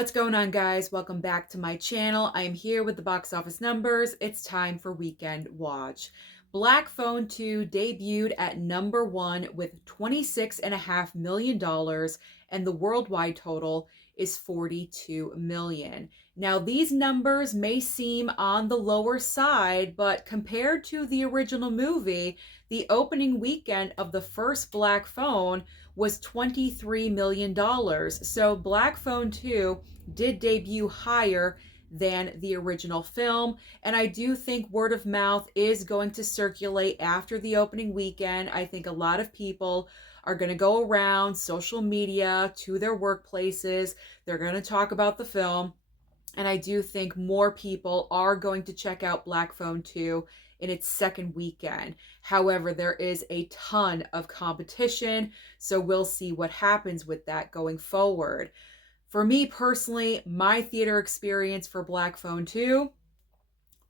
What's going on, guys? Welcome back to my channel. I am here with the box office numbers. It's time for Weekend Watch. Black Phone 2 debuted at number 1 with $26.5 million, and the worldwide total is $42 million. Now, these numbers may seem on the lower side, but compared to the original movie, the opening weekend of the first Black Phone was $23 million. So Black Phone 2 did debut higher than the original film. And I do think word of mouth is going to circulate after the opening weekend. I think a lot of people are going to go around social media to their workplaces. They're going to talk about the film. And I do think more people are going to check out Black Phone 2 in its second weekend. However, there is a ton of competition, so we'll see what happens with that going forward. For me personally, my theater experience for Black Phone 2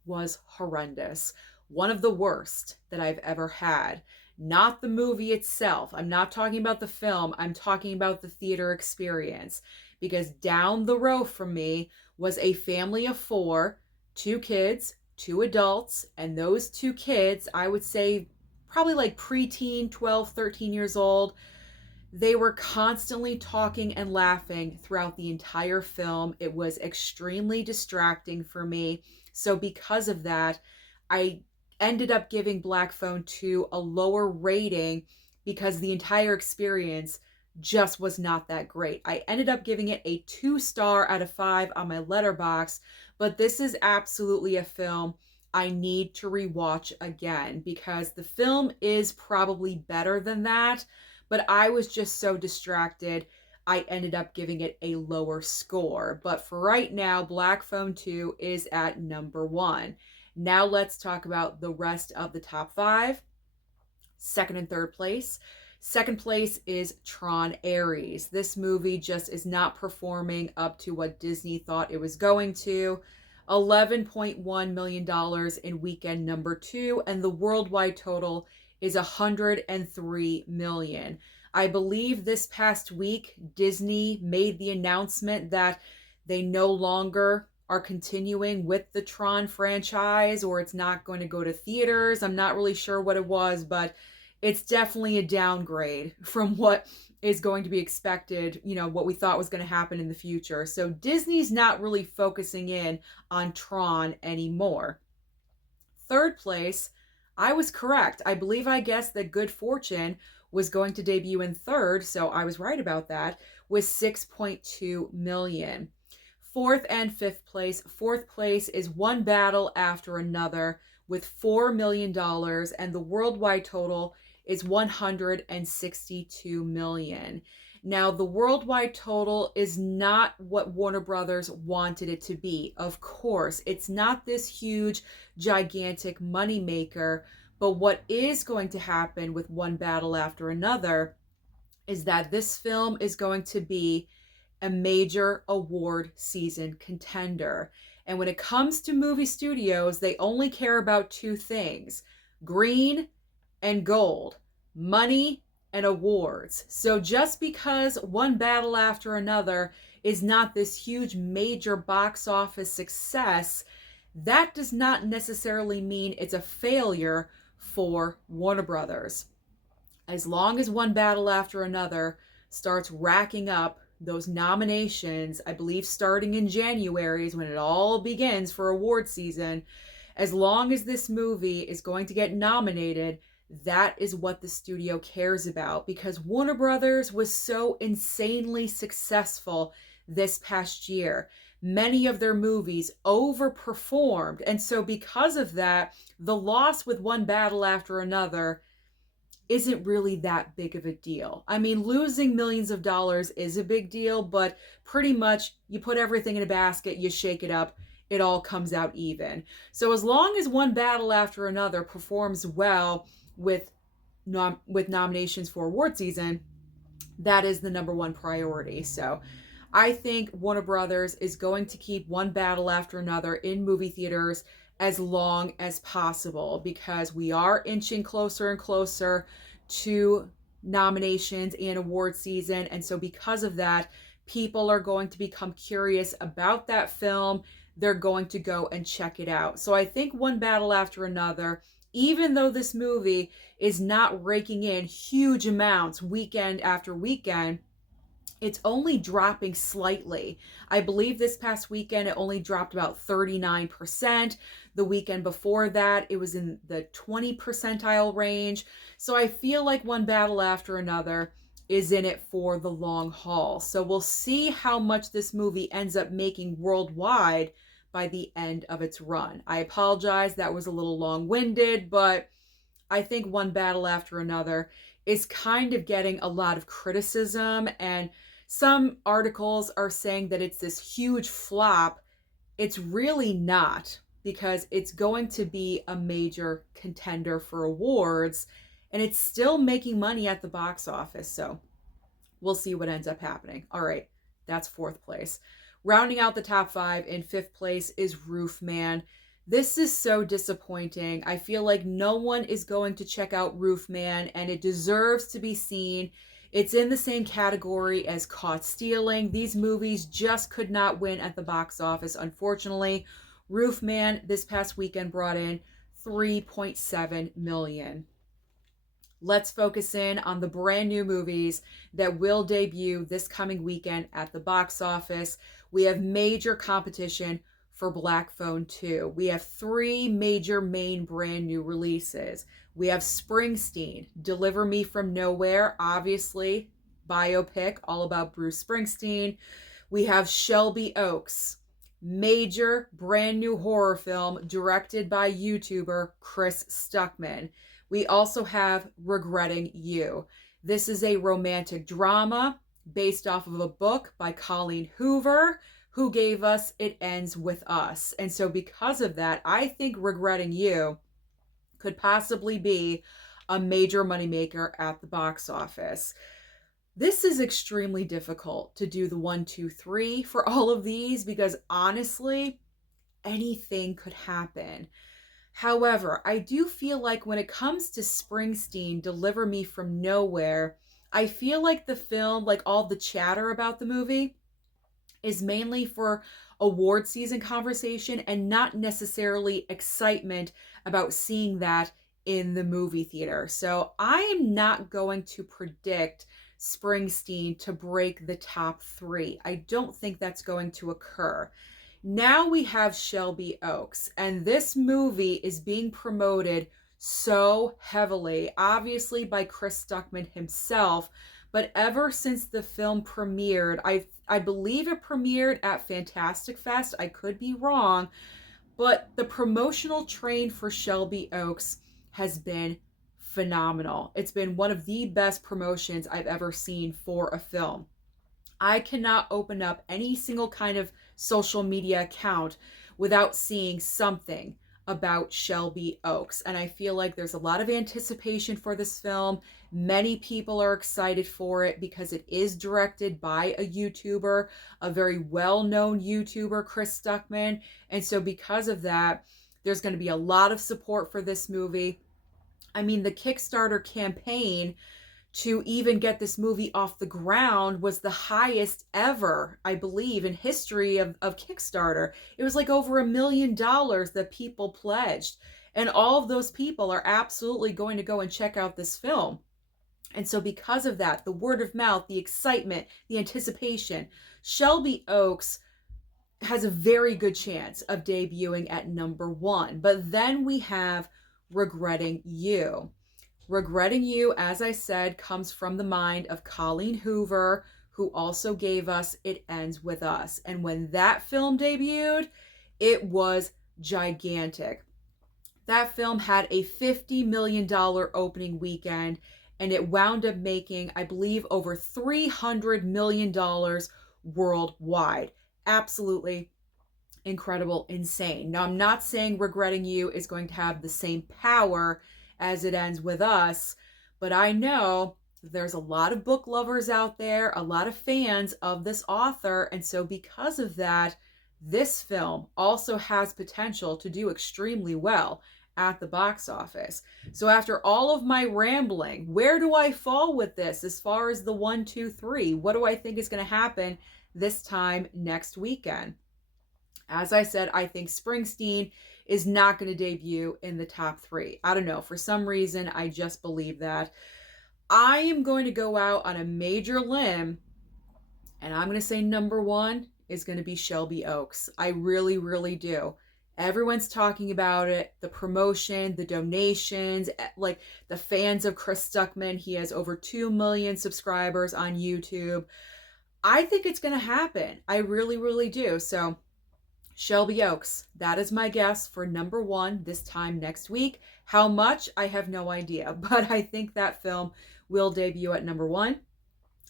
was horrendous. One of the worst that I've ever had. Not the movie itself. I'm not talking about the film. I'm talking about the theater experience. Because down the row from me was a family of 4, 2 kids, 2 adults, and those 2 kids, I would say probably like preteen, 12, 13 years old. They were constantly talking and laughing throughout the entire film. It was extremely distracting for me. So because of that, I ended up giving Black Phone 2 a lower rating because the entire experience just was not that great. I ended up giving it a 2-star out of 5 on my Letterboxd, but this is absolutely a film I need to rewatch again because the film is probably better than that, but I was just so distracted, I ended up giving it a lower score. But for right now, Black Phone 2 is at number 1. Now let's talk about the rest of the top 5. Second and third place. Second place is Tron Ares. This movie just is not performing up to what Disney thought it was going to. $11.1 million in weekend number 2, and the worldwide total is $103 million. I believe this past week, Disney made the announcement that they no longer are continuing with the Tron franchise, or it's not going to go to theaters. I'm not really sure what it was, but it's definitely a downgrade from what is going to be expected, what we thought was going to happen in the future. So Disney's not really focusing in on Tron anymore. Third place, I was correct. I believe I guessed that Good Fortune was going to debut in third, so I was right about that, with $6.2 million. Fourth and fifth place. Fourth place is One Battle After Another with $4 million, and the worldwide total is $162 million. Now, the worldwide total is not what Warner Brothers wanted it to be. Of course, it's not this huge, gigantic moneymaker, but what is going to happen with One Battle After Another is that this film is going to be a major award season contender. And when it comes to movie studios, they only care about 2 things: green and gold, money and awards. So just because One Battle After Another is not this huge major box office success, that does not necessarily mean it's a failure for Warner Brothers. As long as One Battle After Another starts racking up those nominations, I believe starting in January is when it all begins for award season, as long as this movie is going to get nominated, that is what the studio cares about, because Warner Brothers was so insanely successful this past year. Many of their movies overperformed, and so because of that, the loss with One Battle After Another isn't really that big of a deal. I mean, losing millions of dollars is a big deal, but pretty much you put everything in a basket, you shake it up, it all comes out even. So as long as One Battle After Another performs well with nominations for award season, that is the number 1 priority. So I think Warner Brothers is going to keep One Battle After Another in movie theaters as long as possible, because we are inching closer and closer to nominations and award season. And so because of that, people are going to become curious about that film. They're going to go and check it out. So I think One Battle After Another, even though this movie is not raking in huge amounts weekend after weekend, it's only dropping slightly. I believe this past weekend it only dropped about 39%. The weekend before that, it was in the 20 percentile range. So I feel like One Battle After Another is in it for the long haul. So we'll see how much this movie ends up making worldwide by the end of its run. I apologize, that was a little long-winded, but I think One Battle After Another is kind of getting a lot of criticism, and some articles are saying that it's this huge flop. It's really not, because it's going to be a major contender for awards, and it's still making money at the box office. So we'll see what ends up happening. All right, that's fourth place. Rounding out the top five, in fifth place is Roof Man. This is so disappointing. I feel like no one is going to check out Roof Man, and it deserves to be seen. It's in the same category as Caught Stealing. These movies just could not win at the box office, unfortunately. Roof Man this past weekend brought in $3.7 million. Let's focus in on the brand new movies that will debut this coming weekend at the box office. We have major competition for Black Phone 2. We have three major main brand new releases. We have Springsteen, Deliver Me From Nowhere, obviously, biopic all about Bruce Springsteen. We have Shelby Oaks, major brand new horror film directed by YouTuber Chris Stuckman. We also have Regretting You. This is a romantic drama based off of a book by Colleen Hoover, who gave us It Ends With Us. And so because of that, I think Regretting You could possibly be a major moneymaker at the box office. This is extremely difficult to do the 1, 2, 3 for all of these, because honestly, anything could happen. However, I do feel like when it comes to Springsteen, Deliver Me From Nowhere, I feel like the film, like all the chatter about the movie, is mainly for award season conversation and not necessarily excitement about seeing that in the movie theater. So I am not going to predict Springsteen to break the top 3. I don't think that's going to occur. Now we have Shelby Oaks, and this movie is being promoted so heavily, obviously by Chris Stuckman himself, but ever since the film premiered, I believe it premiered at Fantastic Fest, I could be wrong, but the promotional train for Shelby Oaks has been phenomenal. It's been one of the best promotions I've ever seen for a film. I cannot open up any single kind of social media account without seeing something about Shelby Oaks. And I feel like there's a lot of anticipation for this film. Many people are excited for it because it is directed by a YouTuber, a very well-known YouTuber, Chris Stuckman. And so because of that, there's going to be a lot of support for this movie. I mean, the Kickstarter campaign to even get this movie off the ground was the highest ever, I believe, in history of Kickstarter. It was like over $1 million that people pledged. And all of those people are absolutely going to go and check out this film. And so because of that, the word of mouth, the excitement, the anticipation, Shelby Oaks has a very good chance of debuting at number 1. But then we have Regretting You. Regretting You, as I said, comes from the mind of Colleen Hoover, who also gave us It Ends With Us. And when that film debuted, it was gigantic. That film had a $50 million opening weekend, and it wound up making, I believe, over $300 million worldwide. Absolutely incredible, insane. Now, I'm not saying Regretting You is going to have the same power as It Ends With Us, but I know there's a lot of book lovers out there, a lot of fans of this author, and so because of that, this film also has potential to do extremely well at the box office. So after all of my rambling, where do I fall with this as far as the 1, 2, 3? What do I think is going to happen this time next weekend. As I said, I think Springsteen is not going to debut in the top 3. I don't know. For some reason, I just believe that. I am going to go out on a major limb, and I'm going to say number 1 is going to be Shelby Oaks. I really, really do. Everyone's talking about it, the promotion, the donations, like the fans of Chris Stuckman. He has over 2 million subscribers on YouTube. I think it's going to happen. I really, really do. So Shelby Oaks, that is my guess for number 1 this time next week. How much? I have no idea, but I think that film will debut at number 1.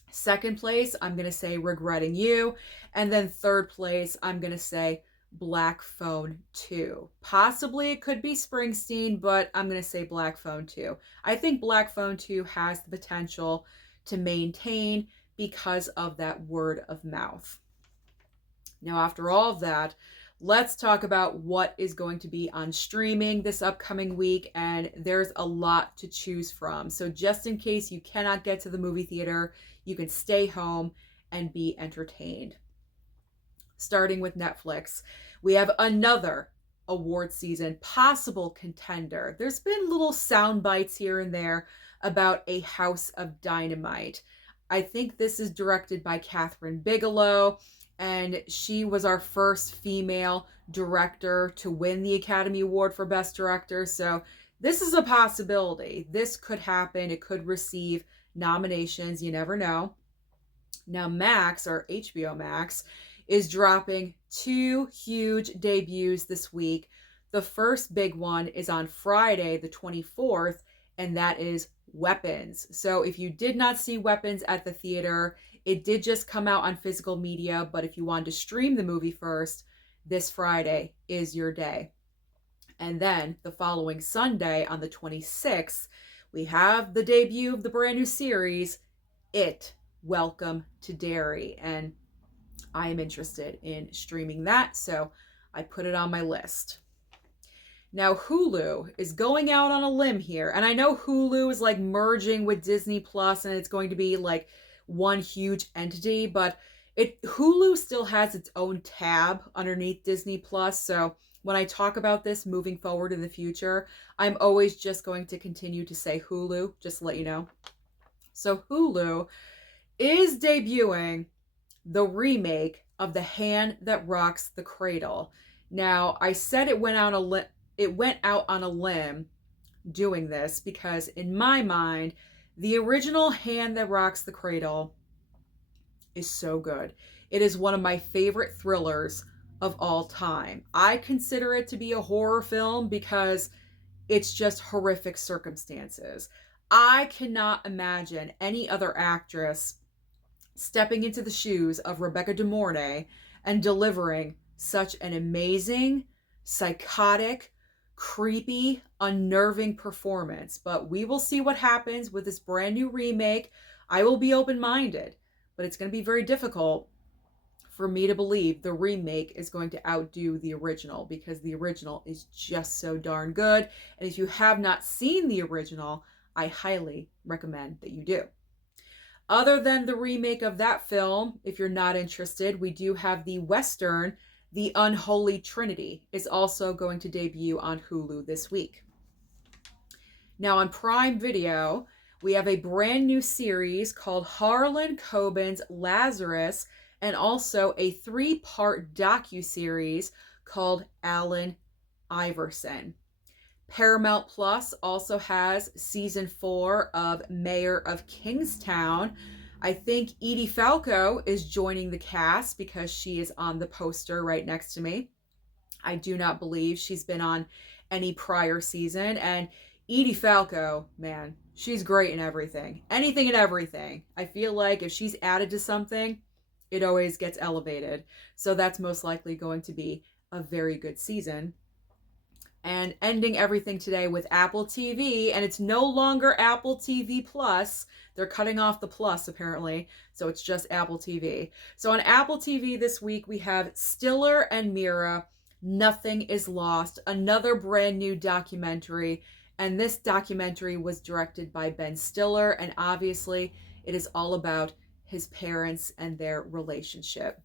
Second place, I'm going to say Regretting You. And then third place, I'm going to say Black Phone 2. Possibly it could be Springsteen, but I'm going to say Black Phone 2. I think Black Phone 2 has the potential to maintain because of that word of mouth. Now, after all of that, let's talk about what is going to be on streaming this upcoming week, and there's a lot to choose from. So just in case you cannot get to the movie theater, you can stay home and be entertained. Starting with Netflix, we have another award season possible contender. There's been little sound bites here and there about A House of Dynamite. I think this is directed by Catherine Bigelow, and she was our first female director to win the Academy Award for Best Director. So this is a possibility. This could happen. It could receive nominations. You never know. Now, Max, or HBO Max, is dropping 2 huge debuts this week. The first big one is on Friday, the 24th, and that is Weapons. So if you did not see Weapons at the theater, it did just come out on physical media, but if you wanted to stream the movie first, this Friday is your day. And then the following Sunday, on the 26th, we have the debut of the brand new series, It, Welcome to Derry. And I am interested in streaming that, so I put it on my list. Now, Hulu is going out on a limb here, and I know Hulu is like merging with Disney Plus, and it's going to be like one huge entity, but Hulu still has its own tab underneath Disney Plus. So when I talk about this moving forward in the future, I'm always just going to continue to say Hulu, just to let you know. So Hulu is debuting the remake of The Hand That Rocks the Cradle. Now, I said it went out on a limb doing this because in my mind, the original Hand That Rocks the Cradle is so good. It is one of my favorite thrillers of all time. I consider it to be a horror film because it's just horrific circumstances. I cannot imagine any other actress stepping into the shoes of Rebecca De Mornay and delivering such an amazing, psychotic, creepy, unnerving performance. But we will see what happens with this brand new remake. I will be open-minded, but it's going to be very difficult for me to believe the remake is going to outdo the original, because the original is just so darn good. And if you have not seen the original, I highly recommend that you do. Other than the remake of that film, if you're not interested, we do have the Western, The Unholy Trinity, is also going to debut on Hulu this week. Now on Prime Video, we have a brand new series called Harlan Coben's Lazarus, and also a 3-part docuseries called Allen Iverson. Paramount Plus also has season 4 of Mayor of Kingstown. I think Edie Falco is joining the cast because she is on the poster right next to me. I do not believe she's been on any prior season. And Edie Falco, man, she's great in everything. Anything and everything. I feel like if she's added to something, it always gets elevated. So that's most likely going to be a very good season. And ending everything today with Apple TV, and it's no longer Apple TV Plus. They're cutting off the plus, apparently, so it's just Apple TV. So on Apple TV this week, we have Stiller and Mira, Nothing is Lost, another brand new documentary, and this documentary was directed by Ben Stiller, and obviously it is all about his parents and their relationship.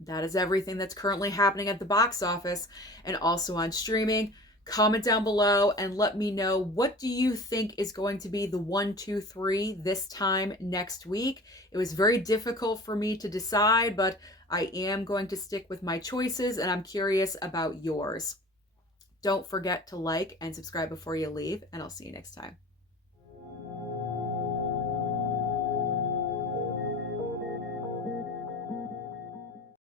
That is everything that's currently happening at the box office and also on streaming. Comment down below and let me know, what do you think is going to be the 1, 2, 3 this time next week? It was very difficult for me to decide, but I am going to stick with my choices and I'm curious about yours. Don't forget to like and subscribe before you leave, and I'll see you next time.